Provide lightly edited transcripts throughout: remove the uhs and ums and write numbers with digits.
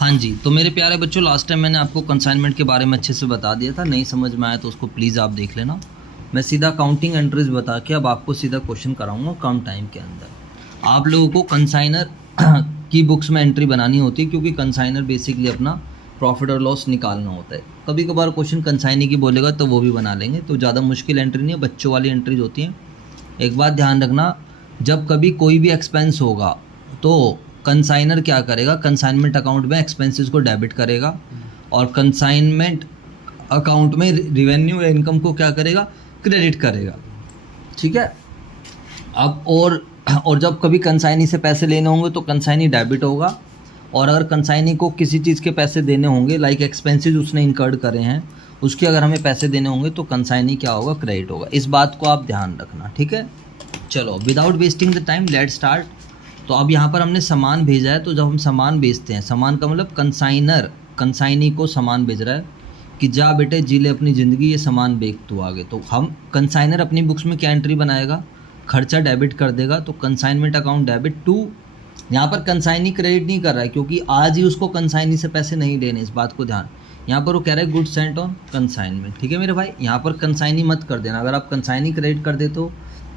हाँ जी, तो मेरे प्यारे बच्चों, लास्ट टाइम मैंने आपको कंसाइनमेंट के बारे में अच्छे से बता दिया था। नहीं समझ में आया तो उसको प्लीज़ आप देख लेना। मैं सीधा काउंटिंग एंट्रीज बता के अब आपको सीधा क्वेश्चन कराऊंगा कम टाइम के अंदर। आप लोगों को कंसाइनर की बुक्स में एंट्री बनानी होती है, क्योंकि कंसाइनर बेसिकली अपना प्रॉफिट और लॉस निकालना होता है। कभी कभार क्वेश्चन कंसाइनी की बोलेगा तो वो भी बना लेंगे, तो ज़्यादा मुश्किल एंट्री नहीं है, बच्चों वाली एंट्रीज होती हैं। एक बात ध्यान रखना, जब कभी कोई भी एक्सपेंस होगा तो कंसाइनर क्या करेगा, कंसाइनमेंट अकाउंट में एक्सपेंसेस को डेबिट करेगा और कंसाइनमेंट अकाउंट में रिवेन्यू या इनकम को क्या करेगा, क्रेडिट करेगा। ठीक है। अब और जब कभी कंसाइनी से पैसे लेने होंगे तो कंसाइनी डेबिट होगा, और अगर कंसाइनी को किसी चीज़ के पैसे देने होंगे, लाइक एक्सपेंसेस उसने इनकर्ड करे हैं, उसके अगर हमें पैसे देने होंगे तो कंसाइनी क्या होगा, क्रेडिट होगा। इस बात को आप ध्यान रखना। ठीक है, चलो without wasting the time let start. तो अब यहाँ पर हमने सामान भेजा है, तो जब हम सामान बेचते हैं, सामान का मतलब कंसाइनर कंसाइनी को सामान भेज रहा है कि जा बेटे जी ले अपनी ज़िंदगी, ये सामान बेच तू आगे। तो हम कंसाइनर अपनी बुक्स में क्या एंट्री बनाएगा, खर्चा डेबिट कर देगा, तो कंसाइनमेंट अकाउंट डेबिट टू। यहाँ पर कंसाइनी क्रेडिट नहीं कर रहा है, क्योंकि आज ही उसको कंसाइनी से पैसे नहीं लेने, इस बात को ध्यान। यहाँ पर वो कह रहा है गुड्स सेंट ऑन कंसाइनमेंट। ठीक है मेरे भाई, यहाँ पर कंसाइनी मत कर देना। अगर आप कंसाइनी क्रेडिट कर देते हो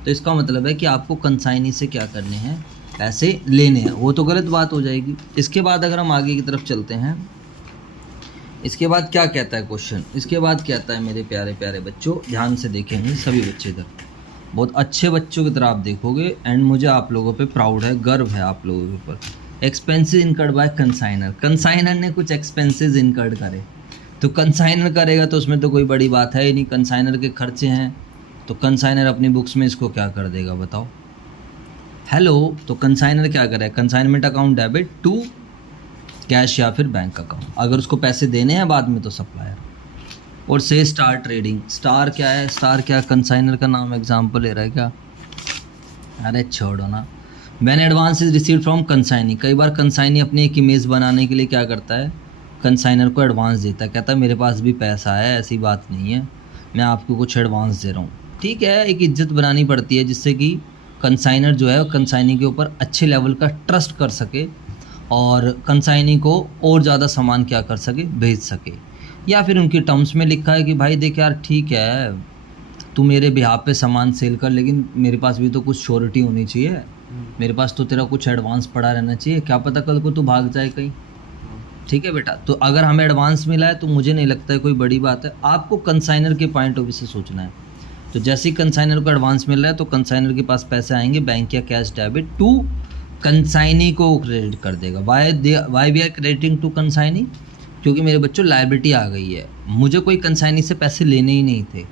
तो इसका मतलब है कि आपको कंसाइनी से क्या करने हैं, पैसे लेने हैं, वो तो गलत बात हो जाएगी। इसके बाद अगर हम आगे की तरफ चलते हैं, इसके बाद क्या कहता है क्वेश्चन, इसके बाद कहता है मेरे प्यारे प्यारे बच्चों, ध्यान से देखेंगे सभी बच्चे इधर, बहुत अच्छे बच्चों की तरह आप देखोगे, एंड मुझे आप लोगों पे प्राउड है, गर्व है आप लोगों के ऊपर। Expenses incurred by consignor, consignor ने कुछ एक्सपेंसेस इनकर्ड करे, तो कंसाइनर करेगा तो उसमें तो कोई बड़ी बात है ही नहीं, कंसाइनर के खर्चे हैं, तो कंसाइनर अपनी बुक्स में इसको क्या कर देगा बताओ। हेलो, तो कंसाइनर क्या करे, consignment account debit to cash या फिर बैंक अकाउंट, अगर उसको पैसे देने हैं बाद में तो सप्लायर। और से स्टार ट्रेडिंग, स्टार क्या है, स्टार क्या कंसाइनर का नाम एग्जांपल ले रहा है क्या, अरे छोड़ो ना। When advance is received from consignee, कई बार कंसाइनी अपनी एक इमेज बनाने के लिए क्या करता है, कंसाइनर को एडवांस देता है, कहता है मेरे पास भी पैसा है, ऐसी बात नहीं है, मैं आपको कुछ एडवांस दे रहा हूँ। ठीक है, एक इज्जत बनानी पड़ती है जिससे कि कंसाइनर जो है कंसाइनी के ऊपर अच्छे लेवल का ट्रस्ट कर सके और कंसाइनी को और ज़्यादा सामान क्या कर सके, भेज सके। या फिर उनकी टर्म्स में लिखा है कि भाई देख यार ठीक है, तू मेरे बिहाफ पे सामान सेल कर, लेकिन मेरे पास भी तो कुछ श्योरिटी होनी चाहिए, मेरे पास तो तेरा कुछ एडवांस पड़ा रहना चाहिए, क्या पता कल को तू भाग जाए कहीं। ठीक है बेटा, तो अगर हमें एडवांस मिला है तो मुझे नहीं लगता है कोई बड़ी बात है, आपको कंसाइनर के पॉइंट ऑफ व्यू से सोचना है। तो जैसे ही कंसाइनर को एडवांस मिल रहा है तो कंसाइनर के पास पैसे आएंगे, बैंक या कैश डेबिट टू कंसाइनी को क्रेडिट कर देगा। Why we are crediting to consignee, क्योंकि मेरे बच्चों लायबिलिटी आ गई है, मुझे कोई कंसाइनी से पैसे लेने ही नहीं थे,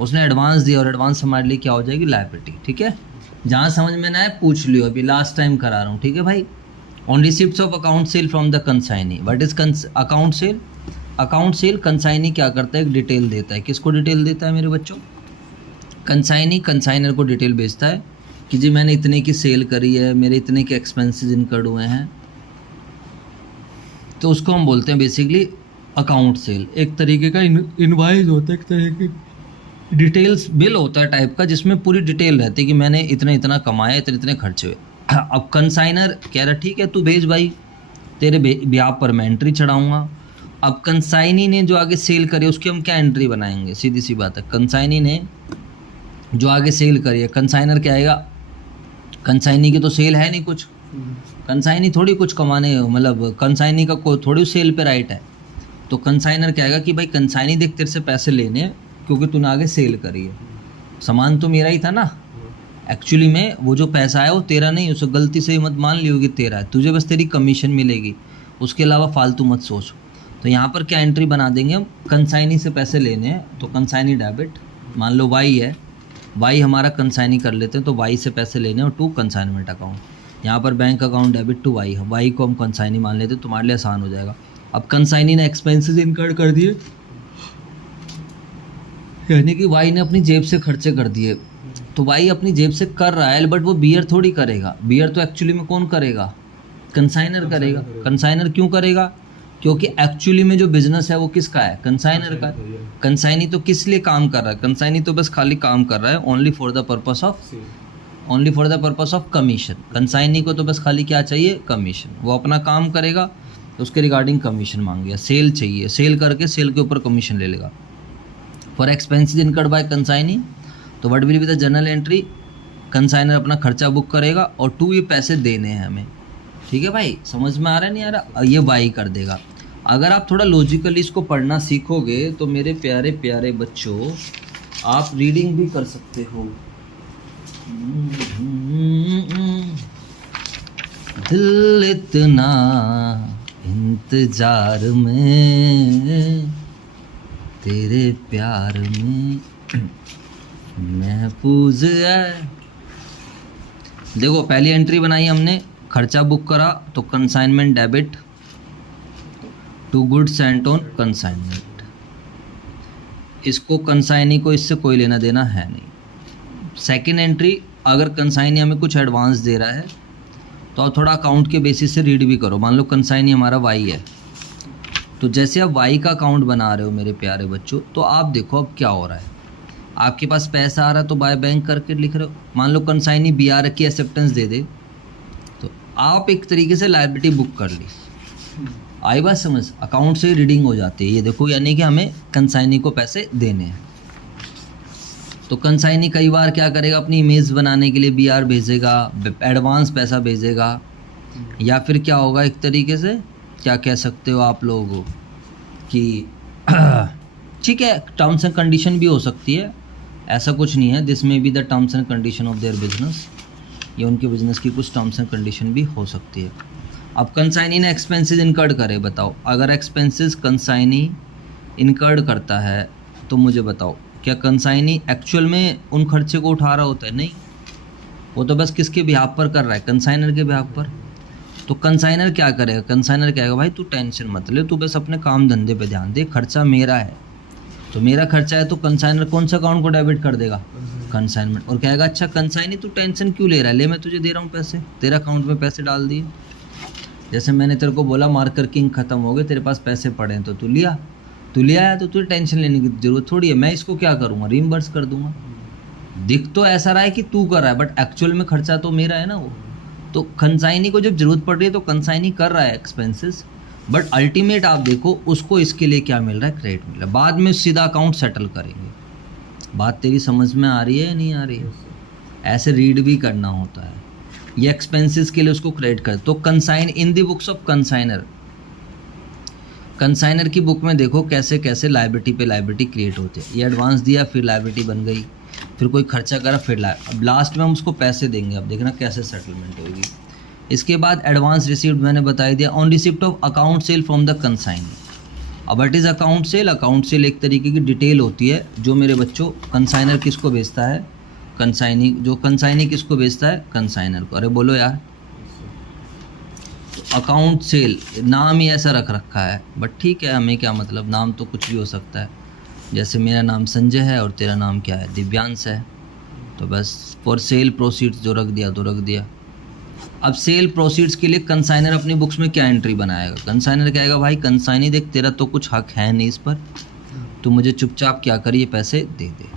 उसने एडवांस दिया और एडवांस हमारे लिए क्या हो जाएगी, लायबिलिटी। ठीक है, जहाँ समझ में ना आए पूछ लियो, अभी लास्ट टाइम करा रहा हूँ। ठीक है भाई, on receipts of account sale from the consignee, what is account sale, account cell consignee क्या करता है, एक डिटेल देता है। किसको डिटेल देता है मेरे बच्चों, कंसाइनी कंसाइनर को डिटेल भेजता है कि जी मैंने इतने की सेल करी है, मेरे इतने के एक्सपेंसेस इनकर्ड हुए हैं, तो उसको हम बोलते हैं बेसिकली अकाउंट सेल। एक तरीके का इनवॉइस होता है, एक तरह की डिटेल्स बिल होता है टाइप का, जिसमें पूरी डिटेल रहती है कि मैंने इतना इतना कमाया, इतने इतने खर्चे हुए। अब कंसाइनर कह रहा ठीक है तू भेज भाई, तेरे ब्याह पर मैं एंट्री चढ़ाऊँगा। अब कंसाइनी ने जो आगे सेल करी उसकी हम क्या एंट्री बनाएंगे, सीधी सी बात है, कंसाइनी ने जो आगे सेल करी है, कंसाइनर क्या आएगा, कंसाइनी की तो सेल है नहीं कुछ, कंसाइनी थोड़ी कुछ कमाने, मतलब कंसाइनी का कोई थोड़ी सेल पे राइट है, तो कंसाइनर क्या आएगा कि भाई कंसाइनी देख तेरे से पैसे लेने हैं क्योंकि तूने आगे सेल करी है, सामान तो मेरा ही था ना, एक्चुअली में वो जो पैसा है वो तेरा नहीं, उसे गलती से ही मत मान लियो कि तेरा है, तुझे बस तेरी कमीशन मिलेगी, उसके अलावा फालतू मत सोच। तो यहाँ पर क्या एंट्री बना देंगे हम, कंसाइनी से पैसे लेने हैं तो कंसाइनी डेबिट, मान लो वाई है, वाई हमारा कंसाइनी कर लेते हैं, तो वाई से पैसे लेने और टू कंसाइनमेंट अकाउंट, यहाँ पर bank account debit to Y है, वाई को हम कंसाइनी मान लेते हैं, तुम्हारे लिए आसान हो जाएगा। अब कंसाइनी ने एक्सपेंसेस इनकर्ड कर दिए, यानी कि वाई ने अपनी जेब से खर्चे कर दिए, तो वाई अपनी जेब से कर रहा है, बट वो बियर थोड़ी करेगा, बियर तो एक्चुअली में कौन करेगा, कंसाइनर करेगा। कंसाइनर क्यों करेगा, क्योंकि एक्चुअली में जो बिजनेस है वो किसका है, कंसाइनर का। कंसाइनी तो किस लिए काम कर रहा है, कंसाइनी तो बस खाली काम कर रहा है only for the purpose of commission. Consignee को तो बस खाली क्या चाहिए, कमीशन, वो अपना काम करेगा तो उसके रिगार्डिंग कमीशन मांग गया, सेल चाहिए, सेल करके सेल के ऊपर कमीशन ले लेगा। For expenses incurred by consignee, तो what will be the journal entry, consigner अपना खर्चा बुक करेगा और टू ये पैसे देने हैं हमें। ठीक है भाई, समझ में आ रहा है नहीं आ रहा, ये वाई कर देगा। अगर आप थोड़ा लॉजिकली इसको पढ़ना सीखोगे तो मेरे प्यारे प्यारे बच्चों आप रीडिंग भी कर सकते हो। दिल इतना इंतजार में तेरे प्यार में महफूज है। देखो पहली एंट्री बनाई हमने, खर्चा बुक करा तो consignment debit to goods sent on consignment. इसको कंसाइनी को इससे कोई लेना देना है नहीं। सेकंड एंट्री, अगर कंसाइनी हमें कुछ एडवांस दे रहा है तो आप थोड़ा अकाउंट के बेसिस से रीड भी करो। मान लो कंसाइनी हमारा वाई है, तो जैसे आप वाई का अकाउंट बना रहे हो मेरे प्यारे बच्चों, तो आप देखो अब क्या हो रहा है। आपके पास पैसा आ रहा है तो बाय बैंक करके लिख रहे हो। मान लो कंसाइनी बी आर की एक्सेप्टेंस दे दे तो आप एक तरीके से लायबिलिटी बुक कर ली। आई बात समझ, अकाउंट से रीडिंग हो जाती है। ये देखो यानी कि हमें कंसाइनी को पैसे देने हैं। तो कंसाइनी कई बार क्या करेगा, अपनी इमेज बनाने के लिए बी आर भेजेगा, एडवांस पैसा भेजेगा, या फिर क्या होगा एक तरीके से क्या कह सकते हो आप लोग कि ठीक है टर्म्स एंड कंडीशन भी हो सकती है, ऐसा कुछ नहीं है। दिस में be the terms and condition of their business, ये उनके बिजनेस की कुछ टर्म्स एंड कंडीशन भी हो सकती है। अब कंसाइनी ने एक्सपेंसेस इनकर्ड करे, बताओ अगर एक्सपेंसेस कंसाइनी इनकर्ड करता है तो मुझे बताओ क्या कंसाइनी एक्चुअल में उन खर्चे को उठा रहा होता है? नहीं, वो तो बस किसके बिहाफ पर कर रहा है, कंसाइनर के बिहाफ पर। तो कंसाइनर क्या करेगा, कंसाइनर कहेगा भाई तू टेंशन मत ले, तू बस अपने काम धंधे पे ध्यान दे, खर्चा मेरा है। तो मेरा खर्चा है तो कंसाइनर कौन सा अकाउंट को डेबिट कर देगा, कंसाइनमेंट, और कहेगा अच्छा कंसाइनी तू टेंशन क्यों ले रहा है, ले मैं तुझे दे रहा हूँ पैसे, तेरा अकाउंट में पैसे डाल दिए। जैसे मैंने तेरे को बोला मार्कर किंग खत्म हो गए, तेरे पास पैसे पड़े हैं तो तू लिया है, तो तुझे टेंशन लेने की जरूरत थोड़ी है, मैं इसको क्या करूँगा, रीइंबर्स कर दूंगा। दिख तो ऐसा रहा है कि तू कर रहा है बट एक्चुअल में खर्चा तो मेरा है ना वो। तो कंसाइनी को जब जरूरत पड़ रही है तो कंसाइनी कर रहा है एक्सपेंसेस, बट अल्टीमेट आप देखो उसको इसके लिए क्या मिल रहा है, क्रेडिट मिल रहा है। बाद में सीधा अकाउंट सेटल करेंगे। बात तेरी समझ में आ रही है या नहीं आ रही है? ऐसे रीड भी करना होता है। ये एक्सपेंसेस के लिए उसको क्रेडिट कर, तो consign in the books of consignor, consignor की बुक में देखो कैसे कैसे लायबिलिटी पे लायबिलिटी क्रिएट होती है। ये एडवांस दिया फिर लायबिलिटी बन गई, फिर कोई खर्चा करा फिर अब लास्ट में हम उसको पैसे देंगे। अब देखना कैसे सेटलमेंट होगी। इसके बाद एडवांस रिसीव्ड मैंने बता दिया, on receipt of account sale from the consignee. अब it is account sale, account sale एक तरीके की डिटेल होती है जो मेरे बच्चों कंसाइनर किसको बेचता है, कंसाइनी, जो कंसाइनी किसको बेचता है, कंसाइनर को। अरे बोलो यार, अकाउंट सेल नाम ही ऐसा रख रखा है, बट ठीक है हमें क्या मतलब, नाम तो कुछ भी हो सकता है। जैसे मेरा नाम संजय है और तेरा नाम क्या है, दिव्यांश है, तो बस फॉर सेल प्रोसीड्स जो रख दिया तो रख दिया। अब सेल प्रोसीड्स के लिए कंसाइनर अपनी बुक्स में क्या एंट्री बनाएगा, कंसाइनर कहेगा भाई कंसाइनी देख तेरा तो कुछ हक है नहीं इस पर, तो मुझे चुपचाप क्या करिए पैसे दे दे,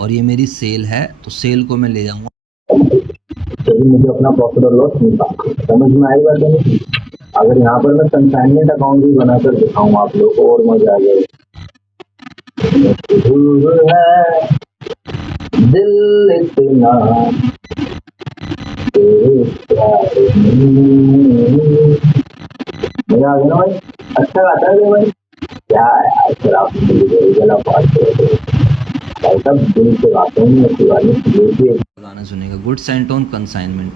और ये मेरी सेल है तो सेल को मैं ले जाऊँगा। मुझे अपना प्रॉफिट और लॉस नहीं समझ में आई बात है। अगर यहाँ पर मैं कंसाइनमेंट अकाउंट भी बनाकर दिखाऊँ आप लोगों को और मजा आ जाएगा। दिल इतना मजा आ गया ना भाई, अच्छा गाता है भाई, क्या यार सर आप गला बात भाई सब दिल से गाते हैं, अच्छी बात है। गाना सुनेगा, गुड सेंट ऑन कंसाइनमेंट,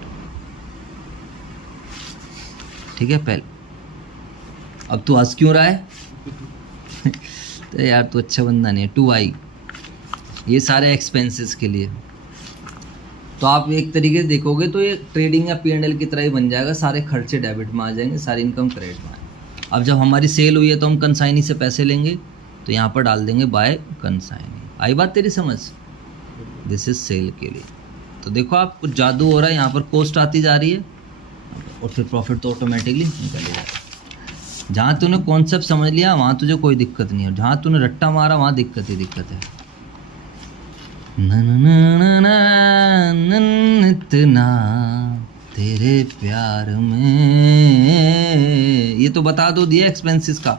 ठीक है। पहले अब तू हंस क्यों रहा है तो यार तू अच्छा बंदा नहीं है। 2i ये सारे एक्सपेंसेस के लिए, तो आप एक तरीके से देखोगे तो ये ट्रेडिंग या P&L की तरह ही बन जाएगा, सारे खर्चे डेबिट में आ जाएंगे, सारी इनकम क्रेडिट में आएगी। अब जब हमारी सेल हुई है तो हम कंसाइनी से पैसे लेंगे, तो यहाँ पर डाल देंगे बाय कंसाइनी। आई बात तेरी समझ, दिस इज सेल के लिए। तो देखो आप कुछ जादू हो रहा है, यहाँ पर कॉस्ट आती जा रही है और फिर प्रॉफिट तो ऑटोमेटिकली निकलेगा। जहाँ तूने कॉन्सेप्ट समझ लिया वहाँ तुझे कोई दिक्कत नहीं है, जहाँ तूने रट्टा मारा वहाँ दिक्कत ही दिक्कत है। इतना तेरे प्यार में। ये तो बता दो दिया एक्सपेंसेस का,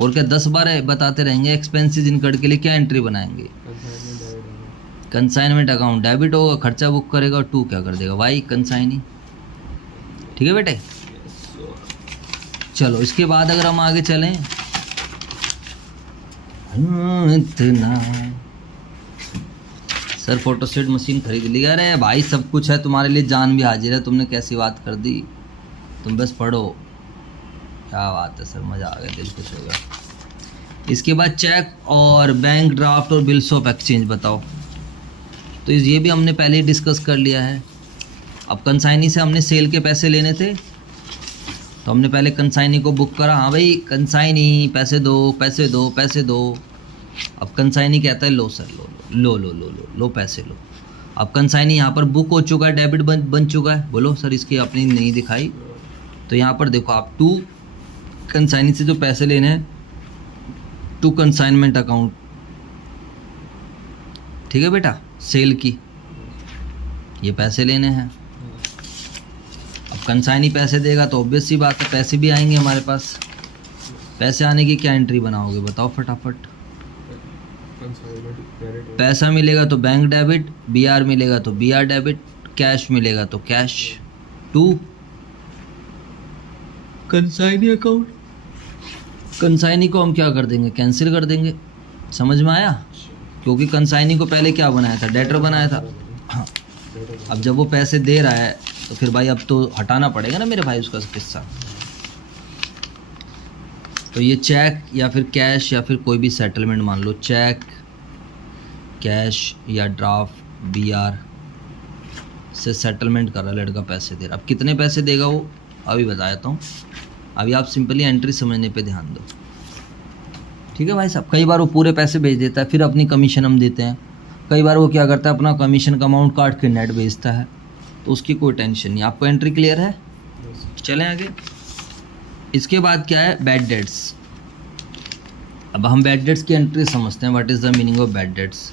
और क्या 10 बार बताते रहेंगे एक्सपेंसेस इनकर्ड के लिए क्या एंट्री बनाएंगे। कंसाइनमेंट अकाउंट डेबिट होगा, खर्चा बुक करेगा, और टू क्या कर देगा, वाई कंसाइनी। ठीक है बेटे, चलो इसके बाद अगर हम आगे चलें, इतना सर फोटोस्टेट मशीन खरीद लिया। अरे भाई सब कुछ है तुम्हारे लिए, जान भी हाजिर है, तुमने कैसी बात कर दी, तुम बस पढ़ो। क्या बात है सर, मज़ा आ गया, दिल खुश हो गया। इसके बाद चेक और बैंक ड्राफ्ट और बिल्स ऑफ एक्सचेंज बताओ। तो ये भी हमने पहले ही डिस्कस कर लिया है। अब कंसाइनी से हमने सेल के पैसे लेने थे, तो हमने पहले कंसाइनी को बुक करा, हाँ भाई कंसाइनी पैसे दो पैसे दो पैसे दो। अब कंसाइनी कहता है लो सर, लो लो लो लो लो लो पैसे लो। अब कंसाइनी यहाँ पर बुक हो चुका है, डेबिट बन चुका है। बोलो सर इसकी अपनी नहीं दिखाई, तो यहाँ पर देखो आप टू कंसाइनी से जो पैसे लेने हैं, टू कंसाइनमेंट अकाउंट। ठीक है बेटा, सेल की ये पैसे लेने हैं। अब कंसाइनी पैसे देगा तो ऑब्वियस सी बात है पैसे भी आएंगे हमारे पास। पैसे आने की क्या एंट्री बनाओगे बताओ फटाफट। पैसा मिलेगा तो बैंक डेबिट, बीआर मिलेगा तो बीआर डेबिट, कैश मिलेगा तो cash. To consignee account, consignee को हम क्या कर देंगे, कैंसिल कर देंगे। समझ में आया, क्योंकि कंसाइनी को पहले क्या बनाया था, डेटर बनाया था। हाँ, अब जब वो पैसे दे रहा है तो फिर भाई अब तो हटाना पड़ेगा ना मेरे भाई उसका किस्सा। तो ये चेक या फिर कैश या फिर कोई भी सेटलमेंट मान लो, चेक कैश या ड्राफ्ट बीआर से सेटलमेंट कर रहा है लड़का, पैसे दे रहा। अब कितने पैसे देगा वो अभी बता देता हूँ। अभी आप सिंपली एंट्री समझने पे ध्यान दो। ठीक है भाई साहब, कई बार वो पूरे पैसे भेज देता है, फिर अपनी कमीशन हम देते हैं। कई बार वो क्या करता है, अपना कमीशन का अमाउंट काट के नेट भेजता है, तो उसकी कोई टेंशन नहीं। आपको एंट्री क्लियर है, चलें आगे। इसके बाद क्या है, बैड डेट्स। अब हम बैड डेट्स की एंट्री समझते हैं। What is the meaning of bad debts.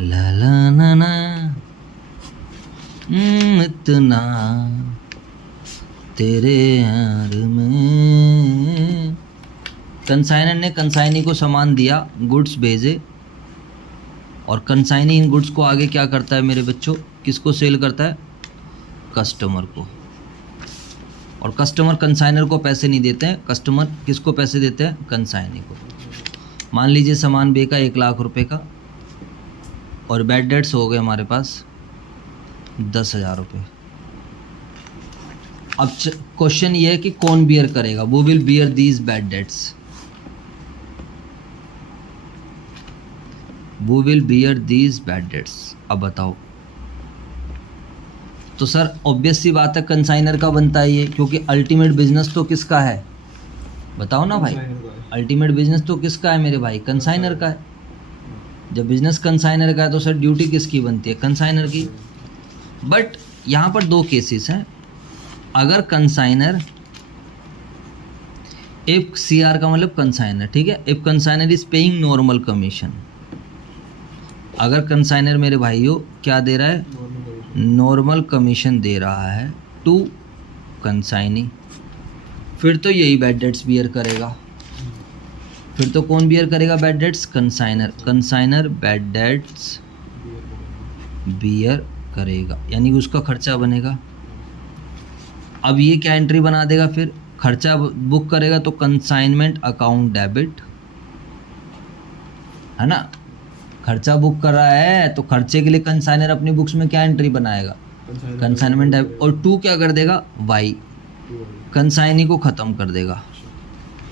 ला ला ना ना इतना तेरे यार में। कंसाइनर ने कंसाइनी को सामान दिया, गुड्स भेजे, और कंसाइनी इन गुड्स को आगे क्या करता है मेरे बच्चों, किसको सेल करता है, कस्टमर को। और कस्टमर कंसाइनर को पैसे नहीं देते हैं, कस्टमर किसको पैसे देते हैं, कंसाइनी को। मान लीजिए सामान बेचा 1 लाख रुपए का, और बैड डेट्स हो गए हमारे पास 10,000 रुपये। अब क्वेश्चन ये है कि कौन बियर करेगा, वो will bear these bad debts, वो will bear these bad debts. अब बताओ, तो सर ऑब्वियस सी बात है कंसाइनर का बनता है ये, क्योंकि अल्टीमेट बिजनेस तो किसका है, बताओ ना भाई। अल्टीमेट बिजनेस तो किसका है मेरे भाई, कंसाइनर का है। जब बिजनेस कंसाइनर का है तो सर ड्यूटी किसकी बनती है, कंसाइनर की। बट यहाँ पर 2 केसेस हैं। अगर कंसाइनर, इफ सीआर का मतलब कंसाइनर, ठीक है, if consignor is paying normal commission. अगर कंसाइनर मेरे भाइयों क्या दे रहा है, नॉर्मल कमीशन दे रहा है टू कंसाइनी, फिर तो यही बैड डेट्स बियर करेगा। फिर तो कौन बियर करेगा bad debts, consignor. Consignor bad debts bear करेगा, यानी कि उसका खर्चा बनेगा। अब ये क्या एंट्री बना देगा, फिर खर्चा बुक करेगा तो कंसाइनमेंट अकाउंट डेबिट, है ना। खर्चा बुक कर रहा है तो खर्चे के लिए कंसाइनर अपनी बुक्स में क्या एंट्री बनाएगा, कंसाइनमेंट डेबिट। और टू क्या कर देगा, वाई, कंसाइनी को ख़त्म कर देगा।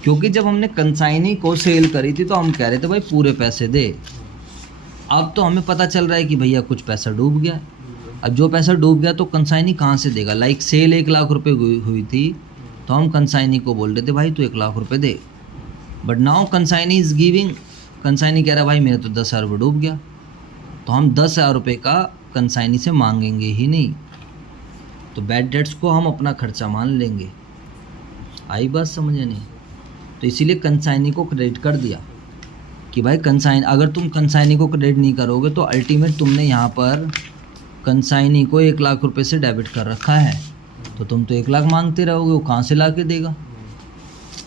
क्योंकि जब हमने कंसाइनी को सेल करी थी तो हम कह रहे थे भाई पूरे पैसे दे। अब तो हमें पता चल रहा है कि भैया कुछ पैसा डूब गया। अब जो पैसा डूब गया तो कंसाइनी कहाँ से देगा। लाइक सेल 1 लाख रुपए हुई थी तो हम कंसाइनी को बोल रहे थे भाई तू 1 लाख रुपए दे। But now consignee is giving, consignee कह रहा है भाई मेरा तो 10,000 रुपये डूब गया, तो हम 10,000 रुपये का कंसाइनी से मांगेंगे ही नहीं। तो बैड डेट्स को हम अपना खर्चा मान लेंगे। आई बात समझ नहीं। तो इसीलिए कंसाइनी को क्रेडिट कर दिया कि भाई कंसाइन, अगर तुम कंसाइनी को क्रेडिट नहीं करोगे तो अल्टीमेट तुमने यहाँ पर कंसाइनी को 1 लाख रुपए से डेबिट कर रखा है, तो तुम तो 1 लाख मांगते रहोगे, वो कहाँ से ला के देगा?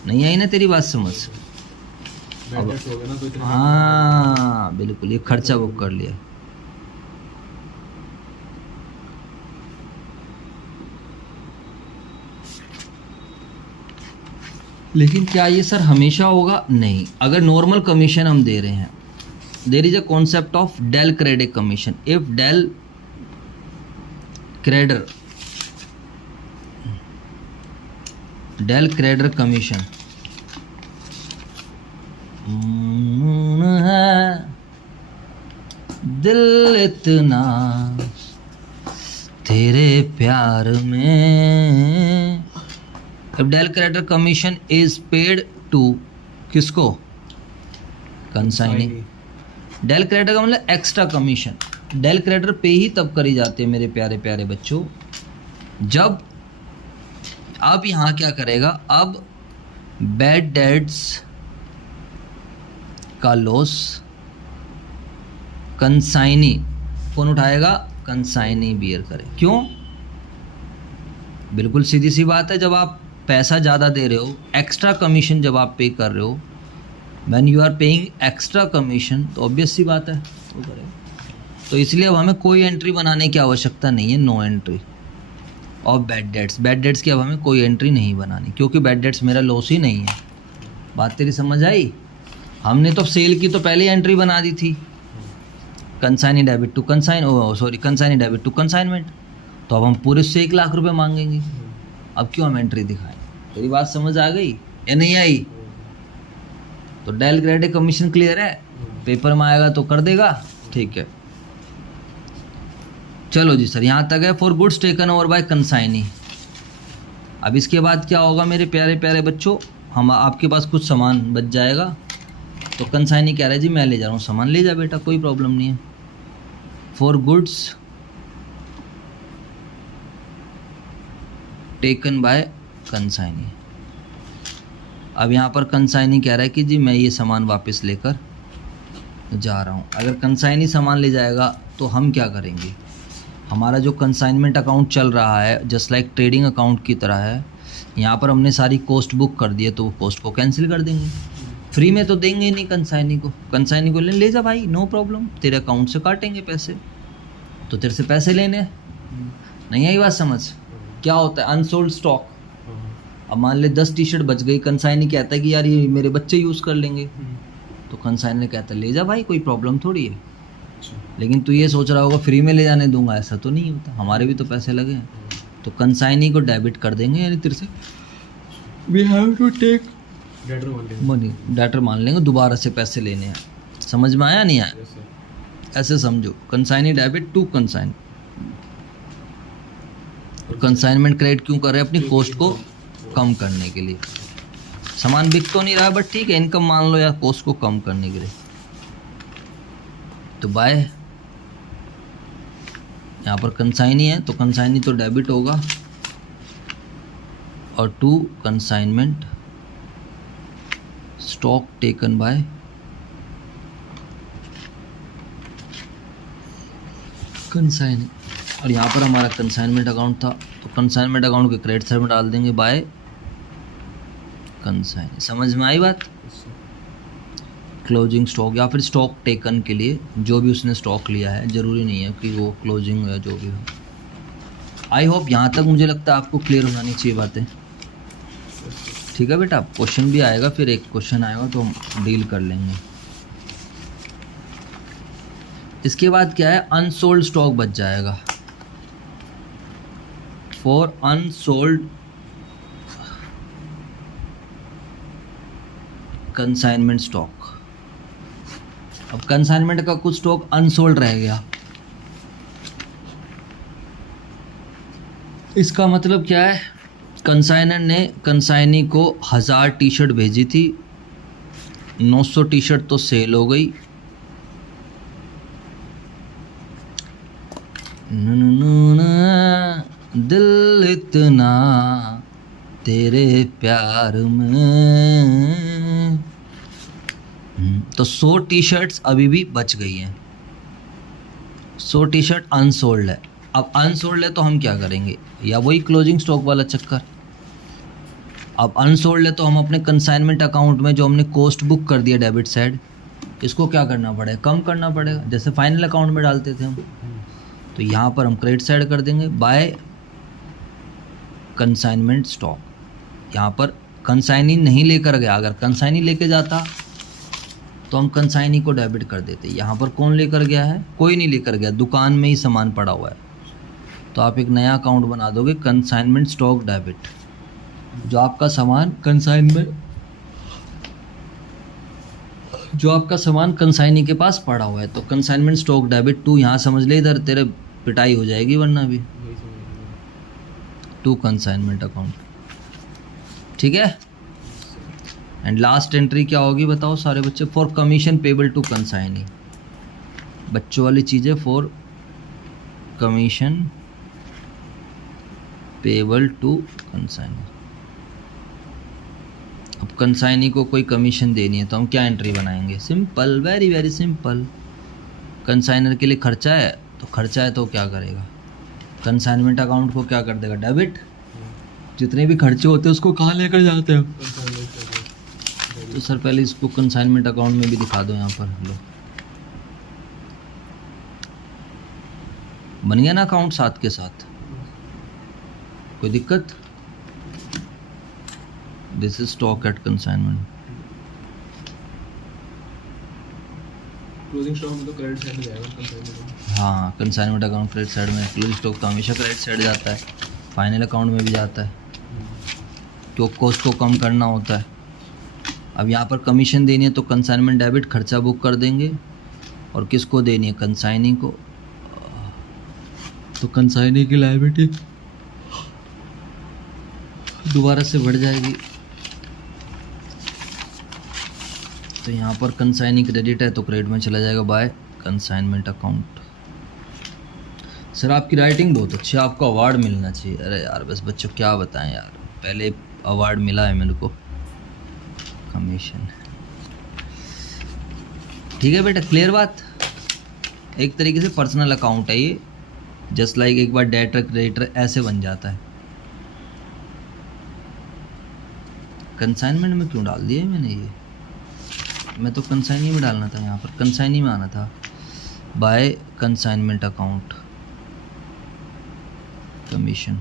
नहीं आई ना तेरी बात समझ? बैड डेट्स हो गए ना तो इतने हाँ बिल्कुल, ये खर्चा बुक कर लिया। लेकिन क्या ये सर हमेशा होगा? नहीं। अगर नॉर्मल कमीशन हम दे रहे हैं, there is a concept of del credere commission. If del credere commission है दिल इतना तेरे प्यार में। अब del creditor commission is paid to किसको? कंसाइनी। डेल क्रेडिटर का मतलब एक्स्ट्रा कमीशन। डेल क्रेडिटर पे ही तब करी जाती है मेरे प्यारे प्यारे बच्चों, जब अब यहाँ क्या करेगा, अब बैड डेट्स का लॉस कंसाइनी कौन उठाएगा? कंसाइनी बियर करे। क्यों? बिल्कुल सीधी सी बात है, जब आप पैसा ज़्यादा दे रहे हो, एक्स्ट्रा कमीशन जब आप पे कर रहे हो, when you are paying extra commission, तो ऑब्वियस सी बात है वो करेगा। तो इसलिए अब हमें कोई एंट्री बनाने की आवश्यकता नहीं है, no entry of bad debts. Bad debts की अब हमें कोई एंट्री नहीं बनानी, क्योंकि बैड डेट्स मेरा लॉस ही नहीं है। बात तेरी समझ आई? हमने तो सेल की तो पहले ही एंट्री बना दी थी, consignee debit to consignee debit to consignment. तो अब हम पूरे से 1 लाख रुपए मांगेंगे, अब क्यों हम एंट्री दिखाएं? तेरी बात समझ आ गई या नहीं आई? तो डेल क्रेडिट कमीशन क्लियर है, पेपर में आएगा तो कर देगा, ठीक है। चलो जी सर, यहाँ तक है for goods taken over by consignee. अब इसके बाद क्या होगा मेरे प्यारे प्यारे बच्चों, हम आपके पास कुछ सामान बच जाएगा, तो कंसाइनी कह रहा है जी मैं ले जा रहा हूँ सामान, ले जा बेटा, कोई प्रॉब्लम नहीं है। For goods taken by consignee. अब यहाँ पर कंसाइनी कह रहा है कि जी मैं ये सामान वापस लेकर जा रहा हूँ। अगर कंसाइनी सामान ले जाएगा तो हम क्या करेंगे? हमारा जो कंसाइनमेंट अकाउंट चल रहा है जस्ट लाइक ट्रेडिंग अकाउंट की तरह है, यहाँ पर हमने सारी कॉस्ट बुक कर दी है, तो वो कॉस्ट को कैंसिल कर देंगे। फ्री में तो देंगे ही नहीं कंसाइनी को। कंसाइनी को ले जा भाई, नो प्रॉब्लम, तेरे अकाउंट से काटेंगे पैसे, तो तेरे से पैसे लेने हैं। नहीं आई बात समझ? क्या होता है अनसोल्ड स्टॉक। अब मान ले 10 टी शर्ट बच गई, कंसाइनी कहता है कि यार ये मेरे बच्चे यूज़ कर लेंगे, तो कंसाइनी कहता है ले जा भाई, कोई प्रॉब्लम थोड़ी है। लेकिन तू ये सोच रहा होगा फ्री में ले जाने दूंगा, ऐसा तो नहीं होता, हमारे भी तो पैसे लगे हैं। तो कंसाइनी को डेबिट कर देंगे, यानी तेरे से we have to take money, debtor मान लेंगे, दोबारा से पैसे लेने हैं। समझ में आया नहीं आया? ऐसे समझो, consignee debit to consign. Consignment credit क्यों कर रहे हैं? अपनी कॉस्ट को कम करने के लिए। सामान बिक तो नहीं रहा बट ठीक है, इनकम मान लो या कॉस्ट को कम करने के लिए। तो बाय यहाँ पर कंसाइनी है, तो कंसाइनी तो डेबिट होगा, और to consignment stock taken by consignee. और यहाँ पर हमारा कंसाइनमेंट अकाउंट था, तो कंसाइनमेंट अकाउंट के क्रेडिट साइड में डाल देंगे बाय कंसाइनी। समझ में आई बात? क्लोजिंग स्टॉक या फिर स्टॉक टेकन के लिए जो भी उसने स्टॉक लिया है, ज़रूरी नहीं है कि वो क्लोजिंग हो या जो भी हो। आई होप यहाँ तक मुझे लगता है आपको क्लियर होनी चाहिए बातें। ठीक है बेटा, क्वेश्चन भी आएगा, फिर एक क्वेश्चन आएगा तो हम डील कर लेंगे। इसके बाद क्या है, अनसोल्ड स्टॉक बच जाएगा। For unsold consignment stock. अब कंसाइनमेंट का कुछ स्टॉक अनसोल्ड रह गया, इसका मतलब क्या है, कंसाइनर ने कंसाइनी को 1000 टी शर्ट भेजी थी, 900 टी शर्ट तो सेल हो गई, दिल इतना तेरे प्यार में, तो 100 टी शर्ट्स अभी भी बच गई हैं। 100 टी शर्ट अनसोल्ड है। अब अनसोल्ड है तो हम क्या करेंगे, या वही क्लोजिंग स्टॉक वाला चक्कर। अब अनसोल्ड है तो हम अपने कंसाइनमेंट अकाउंट में जो हमने कॉस्ट बुक कर दिया डेबिट साइड, इसको क्या करना पड़ेगा, कम करना पड़ेगा, जैसे फाइनल अकाउंट में डालते थे हम। तो यहाँ पर हम क्रेडिट साइड कर देंगे बाय कंसाइनमेंट स्टॉक। यहाँ पर कंसाइनी नहीं लेकर गया, अगर कंसाइनी लेके जाता तो हम कंसाइनी को डेबिट कर देते। यहाँ पर कौन लेकर गया है, कोई नहीं लेकर गया, दुकान में ही सामान पड़ा हुआ है। तो आप एक नया अकाउंट बना दोगे कंसाइनमेंट स्टॉक डेबिट, जो आपका सामान कंसाइनी के पास पड़ा हुआ है। तो कंसाइनमेंट स्टॉक डेबिट टू, यहाँ समझ ले, इधर तेरे पिटाई हो जाएगी वरना भी, टू कंसाइनमेंट अकाउंट, ठीक है। एंड लास्ट एंट्री क्या होगी बताओ सारे बच्चे, for commission payable to consignee, बच्चों वाली चीज़ें, for commission payable to consignee. अब कंसाइनी को कोई कमीशन देनी है तो हम क्या एंट्री बनाएंगे, simple, very very simple. Consignor के लिए खर्चा है तो खर्चा है तो क्या करेगा, कंसाइनमेंट अकाउंट को क्या कर देगा, डेबिट। जितने भी खर्चे होते हैं उसको कहाँ लेकर जाते हैं। तो सर पहले इसको कंसाइनमेंट अकाउंट में भी दिखा दो, यहाँ पर लो, बन गया ना अकाउंट साथ के साथ, कोई दिक्कत। This is stock at consignment. Closing stock में तो क्रेडिट साइड में जाएगा कंसाइनमेंट। हाँ, कंसाइनमेंट अकाउंट क्रेडिट साइड में, क्लोजिंग स्टॉक तो हमेशा क्रेडिट साइड जाता है, फाइनल अकाउंट में भी जाता है, तो कॉस्ट को कम करना होता है। अब यहाँ पर कमीशन देनी है तो कंसाइनमेंट डेबिट, खर्चा बुक कर देंगे, और किसको देनी है, कंसाइनी को। तो कंसाइनी की लायबिलिटी दोबारा से बढ़ जाएगी। तो यहाँ पर कंसाइनी क्रेडिट है तो क्रेडिट में चला जाएगा बाय कंसाइनमेंट अकाउंट। सर आपकी राइटिंग बहुत अच्छी है, आपको अवार्ड मिलना चाहिए। अरे यार बस बच्चों क्या बताएं यार, पहले अवार्ड मिला है मेरे को, कमीशन। ठीक है बेटा, क्लियर बात। एक तरीके से पर्सनल अकाउंट है ये, जस्ट लाइक एक बार डेटर क्रेडिटर ऐसे बन जाता है। कंसाइनमेंट में क्यों डाल दिया मैंने ये, मैं तो कंसाइनी में डालना था, यहाँ पर कंसाइनी में आना था, बाय कंसाइनमेंट अकाउंट कमीशन।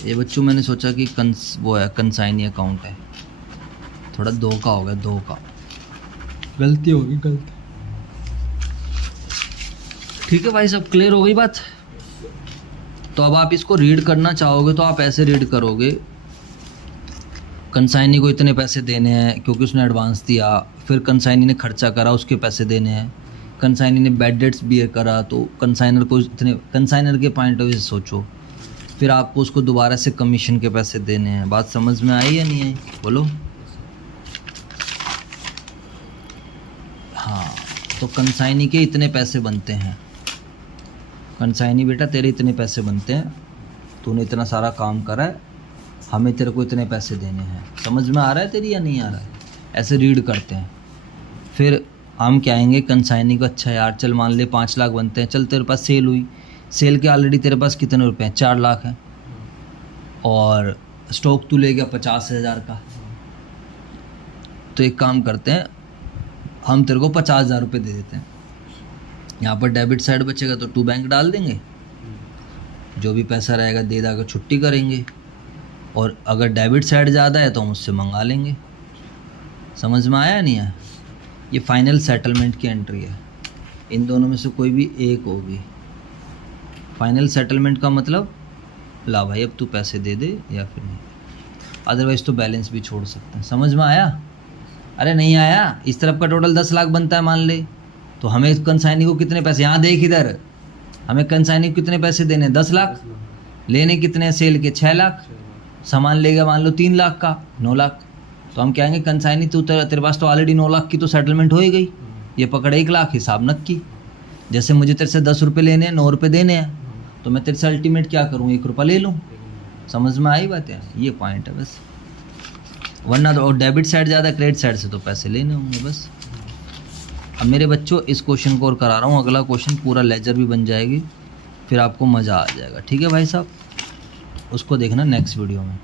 ये बच्चों मैंने सोचा कि वो है कंसाइनी अकाउंट है, थोड़ा धोखा हो गया, धोखा, गलती होगी, गलती। ठीक है भाई, सब क्लियर हो गई बात। तो अब आप इसको रीड करना चाहोगे तो आप ऐसे रीड करोगे, कंसाइनी को इतने पैसे देने हैं क्योंकि उसने एडवांस दिया, फिर कंसाइनी ने खर्चा करा उसके पैसे देने हैं, कंसाइनी ने बैड डेट्स भी करा तो कंसाइनर को इतने, कंसाइनर के पॉइंट ऑफ व्यू से सोचो, फिर आपको उसको दोबारा से कमीशन के पैसे देने हैं। बात समझ में आई या नहीं आई, बोलो। हाँ, तो कंसाइनी के इतने पैसे बनते हैं, कंसाइनी बेटा तेरे इतने पैसे बनते हैं, तूने इतना सारा काम करा है, हमें तेरे को इतने पैसे देने हैं। समझ में आ रहा है तेरी या नहीं आ रहा है, ऐसे रीड करते हैं। फिर हम क्या आएंगे कंसाइनी को, अच्छा यार चल मान ले 5 लाख बनते हैं, चल तेरे पास सेल हुई, सेल के ऑलरेडी तेरे पास कितने रुपए हैं, 4 लाख हैं, और स्टॉक तू ले गया 50,000 का। तो एक काम करते हैं, हम तेरे को 50,000 रुपये दे देते हैं। यहाँ पर डेबिट साइड बचेगा तो टू बैंक डाल देंगे, जो भी पैसा रहेगा दे दाकर छुट्टी करेंगे, और अगर डेबिट साइड ज़्यादा है तो हम उससे मंगा लेंगे। समझ में आया नहीं है, ये फाइनल सेटलमेंट की एंट्री है, इन दोनों में से कोई भी एक होगी। फाइनल सेटलमेंट का मतलब ला भाई अब तू पैसे दे दे या फिर नहीं, अदरवाइज़ तो बैलेंस भी छोड़ सकते हैं। समझ में आया? अरे नहीं आया, इस तरफ का टोटल 10 लाख बनता है मान ले, तो हमें कंसाइनी को कितने पैसे, यहाँ देख इधर, हमें कंसाइनी को कितने पैसे देने, 10 लाख, लेने कितने हैं सेल के, 6 लाख, सामान लेगा मान लो 3 लाख का, 9 लाख। तो हम कहेंगे कंसाइनी तो तेरे पास तो ऑलरेडी 9 लाख की तो सेटलमेंट हो ही गई, ये पकड़ 1 लाख, हिसाब नक्की। जैसे मुझे तेरे से 10 रुपये लेने हैं, 9 रुपये देने हैं, तो मैं तेरे से अल्टीमेट क्या करूँ, 1 रुपया ले लूँ। समझ में आई बात है, ये पॉइंट है बस। वरना तो डेबिट साइड ज़्यादा, क्रेडिट साइड से तो पैसे लेने होंगे बस। अब मेरे बच्चों इस क्वेश्चन को और करा रहा हूँ, अगला क्वेश्चन पूरा लेजर भी बन जाएगी, फिर आपको मज़ा आ जाएगा। ठीक है भाई साहब, उसको देखना नेक्स्ट वीडियो में।